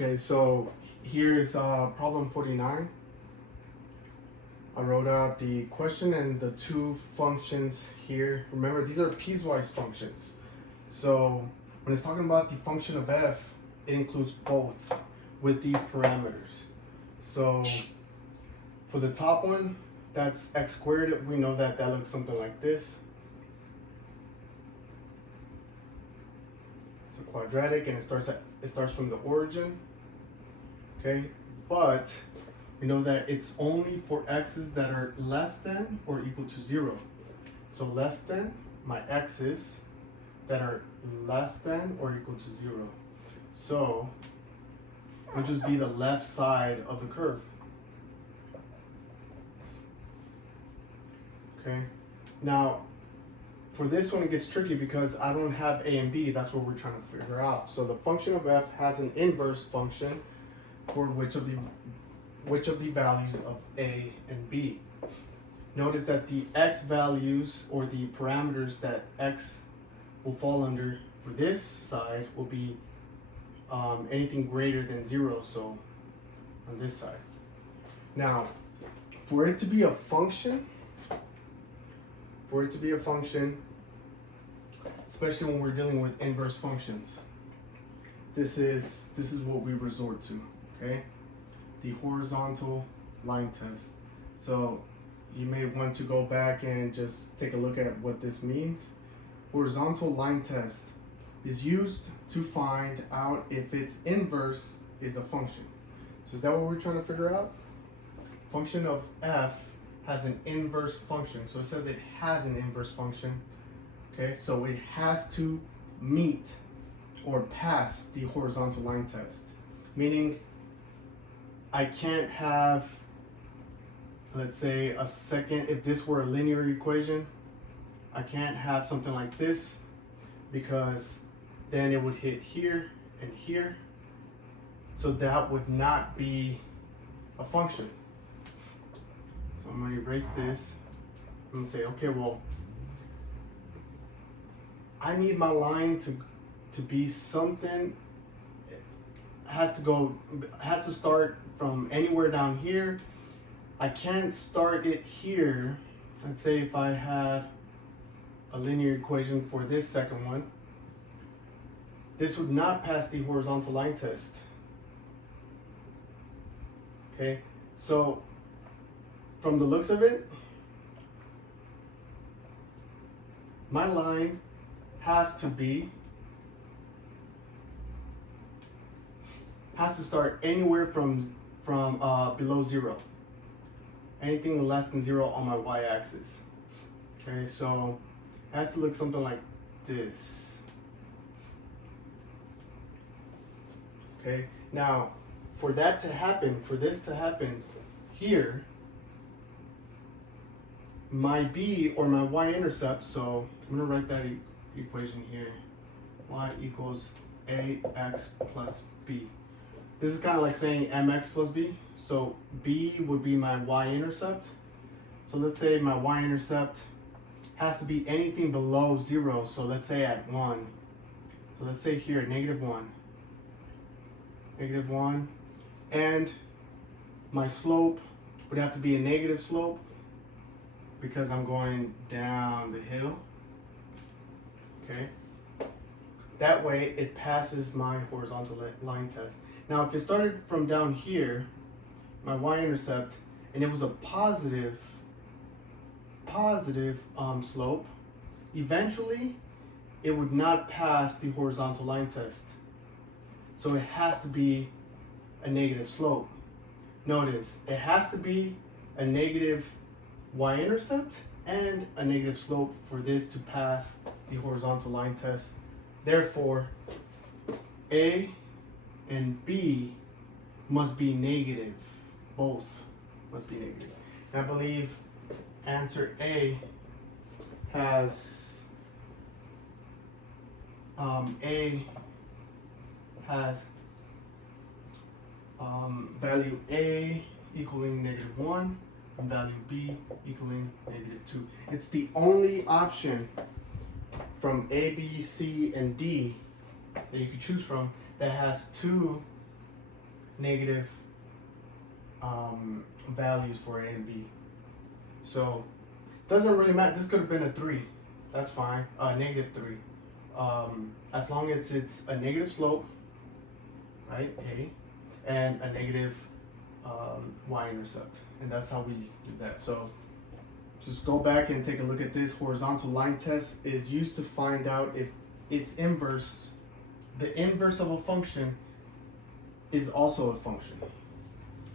Okay, so here's problem 49. I wrote out the question and the two functions here. Remember, these are piecewise functions. So when it's talking about the function of f, it includes both with these parameters. So for the top one, that's x squared. We know that that looks something like this. It's a quadratic, and it starts from the origin. Okay, but we know that it's only for x's that are less than or equal to 0. So less than my x's that are less than or equal to 0. So it'll just be the left side of the curve. Okay, now for this one it gets tricky because I don't have a and b. That's what we're trying to figure out. So the function of f has an inverse function for which of the values of a and b. Notice that the x values, or the parameters that x will fall under for this side, will be anything greater than 0, so on this side. Now, for it to be a function, especially when we're dealing with inverse functions, this is what we resort to. Okay, the horizontal line test. So you may want to go back and just take a look at what this means. Horizontal line test is used to find out if its inverse is a function. So is that what we're trying to figure out? Function of f has an inverse function. So it says it has an inverse function. Okay, so it has to meet or pass the horizontal line test, meaning I can't have, let's say, a second, if this were a linear equation, I can't have something like this, because then it would hit here and here. So that would not be a function. So I'm going to erase this. I'm going to say, okay, well, I need my line to be something. Has to start from anywhere down here. I can't start it here. Let's say if I had a linear equation for this second one, this would not pass the horizontal line test. Okay, so from the looks of it, my line has to start anywhere from below 0. Anything less than 0 on my y-axis. Okay, so it has to look something like this. Okay, now for this to happen here, my b, or my y-intercept, so I'm going to write that equation here. Y equals ax plus b. This is kind of like saying mx plus b. So b would be my y-intercept. So let's say my y-intercept has to be anything below 0. So let's say at 1. So let's say here, -1. -1. And my slope would have to be a negative slope because I'm going down the hill. Okay. That way it passes my horizontal line test. Now, if it started from down here, my y-intercept, and it was a positive slope, eventually it would not pass the horizontal line test. So it has to be a negative slope. Notice, it has to be a negative y-intercept and a negative slope for this to pass the horizontal line test. Therefore, A and B must be negative. Both must be negative. I believe answer A has value A equaling -1 and value B equaling -2. It's the only option from A, B, C, and D that you could choose from that has two negative values for A and B. So doesn't really matter. This could have been a 3. That's fine. Negative 3. As long as it's a negative slope, right? A, and a negative y-intercept, and that's how we do that. So just go back and take a look at this. Horizontal line test is used to find out if its inverse, the inverse of a function, is also a function.